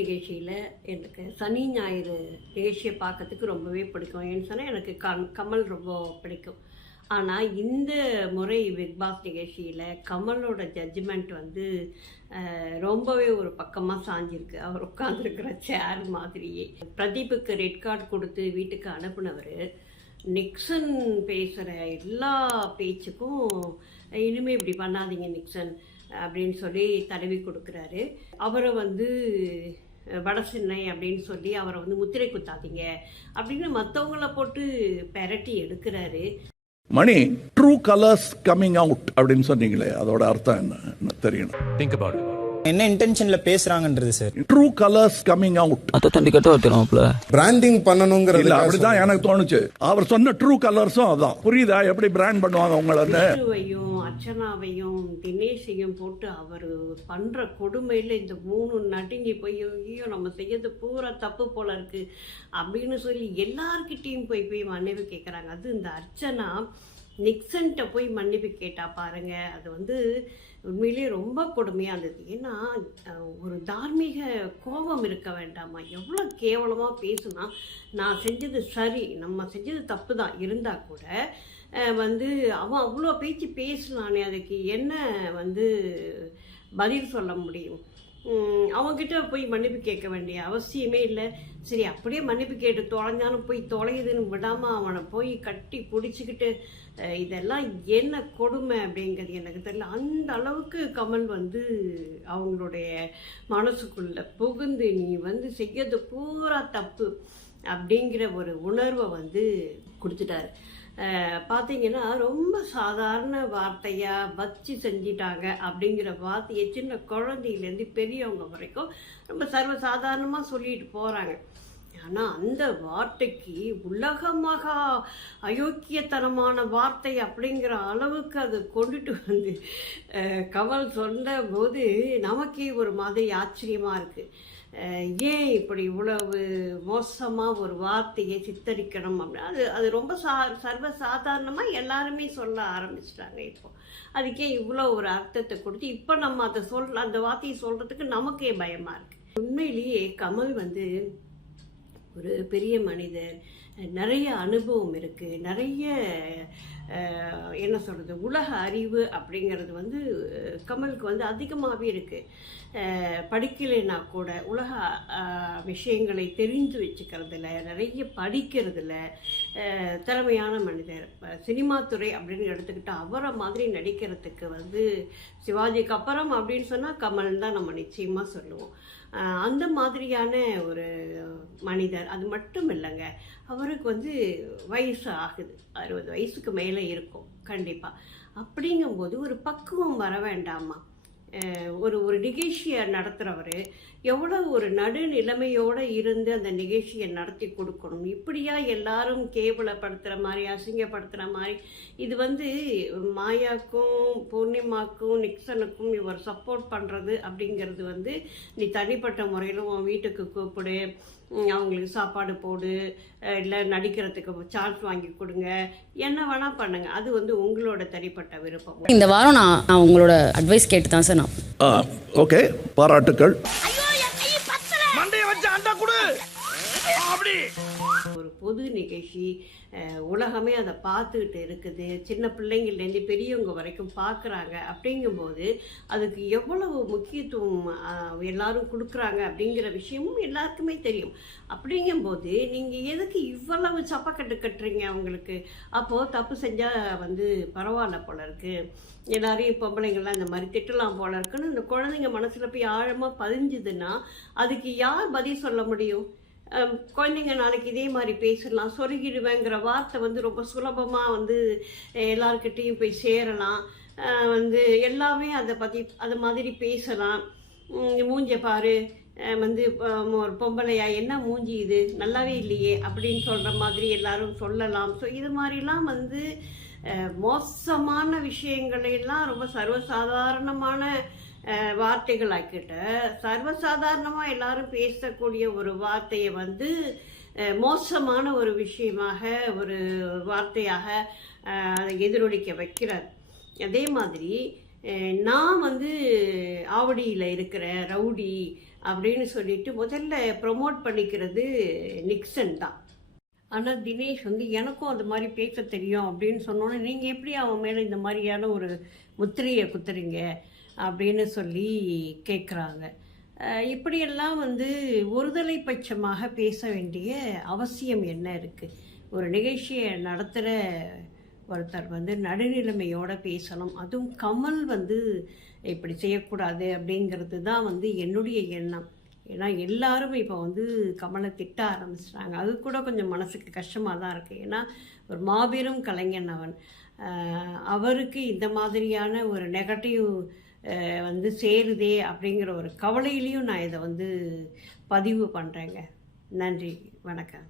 நிகழ்ச்சியில் எனக்கு சனி ஞாயிறு நிகழ்ச்சியை பார்க்கறதுக்கு ரொம்பவே பிடிக்கும். ஏன்னு சொன்னால் எனக்கு கமல் ரொம்ப பிடிக்கும். ஆனால் இந்த முறை பிக் பாஸ் நிகழ்ச்சியில் கமலோட ஜட்ஜ்மெண்ட் வந்து ரொம்பவே ஒரு பக்கமாக சாஞ்சிருக்கு. அவர் உட்காந்துருக்கிற சேர் மாதிரியே. பிரதீப்புக்கு ரெட் கார்டு கொடுத்து வீட்டுக்கு அனுப்புனவர் நிக்சன் பேசுகிற எல்லா பேச்சுக்கும் இனிமேல் இப்படி பண்ணாதீங்க நிக்சன் அப்படின்னு சொல்லி தடவி கொடுக்குறாரு. அவரை வந்து வடசின்னை அப்படின்னு சொல்லி அவரை வந்து முத்திரை குத்தாதீங்க அப்படின்னு மற்றவங்கள போட்டு பெரட்டி எடுக்கிறாரு. Mani true colours coming out அப்படின்னு சொன்னீங்களே, அதோட அர்த்தம் என்ன தெரியணும். திங்க் அபவுட் என்ன இன்டென்ஷன்ல பேசுறாங்கன்றது sir. True colours coming out அத தண்டி கட்ட வரதுனாப்ல பிராண்டிங் பண்ணனும்ங்கறது இல்ல, அப்படிதான் எனக்கு தோணுச்சு. அவர் சொன்ன ட்ரூ கலர்ஸும் அதான். புரியுதா எப்படி பிராண்ட் பண்ணுவாங்க உங்களன்னு? அர்ச்சனாவையும் தினேஷையும் போட்டு அவர் பண்ற கொடுமையில இந்த மூணு நடுங்கி போய் ஐயோ நம்ம செய்யறது பூரா தப்பு போல இருக்கு அப்படின்னு சொல்லி எல்லார்கிட்டையும் போய் மன்னிப்பு கேட்குறாங்க. அது இந்த அர்ச்சனா நிக்சன்கிட்ட போய் மன்னிப்பு கேட்டா பாருங்க, அது வந்து உண்மையிலேயே ரொம்ப கொடுமையாக இருந்தது. ஏன்னா ஒரு தார்மீக கோபம் இருக்க வேண்டாமா? எவ்வளோ கேவலமாக பேசுனா, நான் செஞ்சது சரி, நம்ம செஞ்சது தப்பு தான் இருந்தால் கூட வந்து அவன் அவ்வளோ பேச்சு பேசினானே, அதுக்கு என்ன வந்து பதில் சொல்ல முடியும்? அவங்ககிட்ட போய் மன்னிப்பு கேட்க வேண்டிய அவசியமே இல்லை. சரி, அப்படியே மன்னிப்பு கேட்டு தொலைஞ்சாலும் போய் தொலையுதுன்னு விடாமல் அவனை போய் கட்டி பிடிச்சிக்கிட்டு இதெல்லாம் என்ன கொடுமை அப்படிங்கிறது எனக்கு தெரியல. அந்த அளவுக்கு கமல் வந்து அவங்களுடைய மனசுக்குள்ள புகுந்து நீ வந்து செய்யறது பூரா தப்பு அப்படிங்கிற ஒரு உணர்வை வந்து கொடுத்துட்டாரு. பார்த்தீங்கன்னா ரொம்ப சாதாரண வார்த்தையாக வச்சு செஞ்சிட்டாங்க அப்படிங்கிற வார்த்தையை சின்ன குழந்தையிலேருந்து பெரியவங்க வரைக்கும் ரொம்ப சர்வசாதாரணமாக சொல்லிட்டு போகிறாங்க. ஆனால் அந்த வார்த்தைக்கு உலகமாக அயோக்கியத்தனமான வார்த்தை அப்படிங்கிற அளவுக்கு அது கொண்டுட்டு வந்து கமல் சொன்ன போது நமக்கே ஒரு மாதிரி ஆச்சரியமாக இருக்குது. ஏன் இப்படி இவ்வளவு மோசமாக ஒரு வார்த்தையை சித்தரிக்கணும் அப்படின்னு அது ரொம்ப சர்வசாதாரணமாக எல்லாருமே சொல்ல ஆரம்பிச்சிட்டாங்க. இப்போ அதுக்கே இவ்வளோ ஒரு அர்த்தத்தை கொடுத்து இப்போ நம்ம அதை அந்த வார்த்தையை சொல்கிறதுக்கு நமக்கே பயமாக இருக்குது. உண்மையிலேயே கமல் வந்து ஒரு பெரிய மனிதர், நிறைய அனுபவம் இருக்குது, நிறைய என்ன சொல்கிறது உலக அறிவு அப்படிங்கிறது வந்து கமலுக்கு வந்து அதிகமாகவே இருக்குது. படிக்கலைன்னா கூட உலக விஷயங்களை தெரிந்து வச்சுக்கிறதுல, நிறைய படிக்கிறதுல திறமையான மனிதர். சினிமா துறை அப்படின்னு எடுத்துக்கிட்டால் அவரை மாதிரி நடிக்கிறதுக்கு வந்து சிவாஜிக்கு அப்புறம் அப்படின்னு சொன்னால் கமல் தான் நம்ம நிச்சயமாக சொல்லுவோம். அந்த மாதிரியான ஒரு மனிதர். அது மட்டும் இல்லைங்க, அவருக்கு வந்து வயசு ஆகுது, 60 வயசுக்கு மேலே இருக்கும் கண்டிப்பாக. அப்படிங்கும்போது ஒரு பக்குவம் வர வேண்டாமா? ஒரு நிகழ்ச்சியை நடத்துகிறவர் எவ்வளோ ஒரு நடுநிலைமையோடு இருந்து அந்த நிகழ்ச்சியை நடத்தி கொடுக்கணும். இப்படியா எல்லாரும் கேவலப்படுத்துகிற மாதிரி, அசிங்கப்படுத்துகிற மாதிரி? இது வந்து மாயாக்கும் பூர்ணிமாக்கும் நிக்சனுக்கும் இவர் சப்போர்ட் பண்ணுறது அப்படிங்கிறது வந்து நீ தனிப்பட்ட முறையில் உன் வீட்டுக்கு கூப்பிடு, அவங்களுக்கு சாப்பாடு போடு, இல்லை நடிக்கிறதுக்கு சான்ஸ் வாங்கி கொடுங்க, என்ன வேணால் பண்ணுங்கள், அது வந்து உங்களோட தனிப்பட்ட விருப்பம். இந்த வாரம் நான் உங்களோட அட்வைஸ் கேட்டு தான் சார் நான் ஓகே, பாராட்டுக்கள். ஒரு பொது நிகழ்ச்சி, உலகமே அதை பார்த்துக்கிட்டு இருக்குது, சின்ன பிள்ளைங்கள்லேருந்து பெரியவங்க வரைக்கும் பார்க்குறாங்க. அப்படிங்கும்போது அதுக்கு எவ்வளவு முக்கியத்துவம் எல்லாரும் கொடுக்குறாங்க அப்படிங்கிற விஷயமும் எல்லாருக்குமே தெரியும். அப்படிங்கும்போது நீங்கள் எதுக்கு இவ்வளவு சப்பக்கட்டு கட்டுறீங்க அவங்களுக்கு? அப்போது தப்பு செஞ்சால் வந்து பரவாயில்ல போல இருக்குது, எல்லாரையும் பொம்பளைங்கள்லாம் இந்த மாதிரி திட்டலாம் போல இருக்குன்னு இந்த குழந்தைங்க மனசில் போய் ஆழமாக பதிஞ்சுதுன்னா அதுக்கு யார் பதில் சொல்ல முடியும்? குழந்தைங்க நாளைக்கு இதே மாதிரி பேசலாம். சொருகிடுவேங்கிற வார்த்தை வந்து ரொம்ப சுலபமாக வந்து எல்லாருக்கிட்டேயும் போய் சேரலாம். வந்து எல்லாமே அதை மாதிரி பேசலாம். மூஞ்ச பாரு, வந்து ஒரு பொம்பளையா, என்ன மூஞ்சி இது நல்லாவே இல்லையே அப்படின்னு சொல்கிற மாதிரி எல்லாரும் சொல்லலாம். ஸோ இது மாதிரிலாம் வந்து மோசமான விஷயங்களையெல்லாம் ரொம்ப சர்வசாதாரணமான வார்த்தைகளாக்கிட்ட சர்வசாதாரணமாக எல்லாரும் பேசக்கூடிய ஒரு வார்த்தையை வந்து மோசமான ஒரு விஷயமாக, ஒரு வார்த்தையாக எதிரொலிக்க வைக்கிறார். அதே மாதிரி நான் வந்து ஆவடியில் இருக்கிற ரவுடி அப்படின்னு சொல்லிட்டு முதல்ல ப்ரொமோட் பண்ணிக்கிறது நிக்சன் தான். ஆனால் தினேஷ் வந்து எனக்கும் அது மாதிரி பேச தெரியும் அப்படின்னு சொன்னோன்னே நீங்கள் எப்படி அவன் மேலே இந்த மாதிரியான ஒரு முத்திரையை குத்துறீங்க அப்படின்னு சொல்லி கேட்குறாங்க. இப்படியெல்லாம் வந்து ஒருதலை பட்சமாக பேச வேண்டிய அவசியம் என்ன இருக்குது? ஒரு நிகழ்ச்சியை நடத்துகிற ஒருத்தர் வந்து நடுநிலைமையோடு பேசணும். அதுவும் கமல் வந்து இப்படி செய்யக்கூடாது அப்படிங்கிறது தான் வந்து என்னுடைய எண்ணம். ஏன்னா எல்லாரும் இப்போ வந்து கமலை திட்ட ஆரம்பிச்சிட்டாங்க. அது கூட கொஞ்சம் மனசுக்கு கஷ்டமாக தான் இருக்குது. ஏன்னா ஒரு மாபெரும் கலைஞன் அவன். அவருக்கு இந்த மாதிரியான ஒரு நெகட்டிவ் வந்து சேருதே அப்படிங்கிற ஒரு கவலையிலையும் நான் இதை வந்து பதிவு பண்ணுறேங்க. நன்றி, வணக்கம்.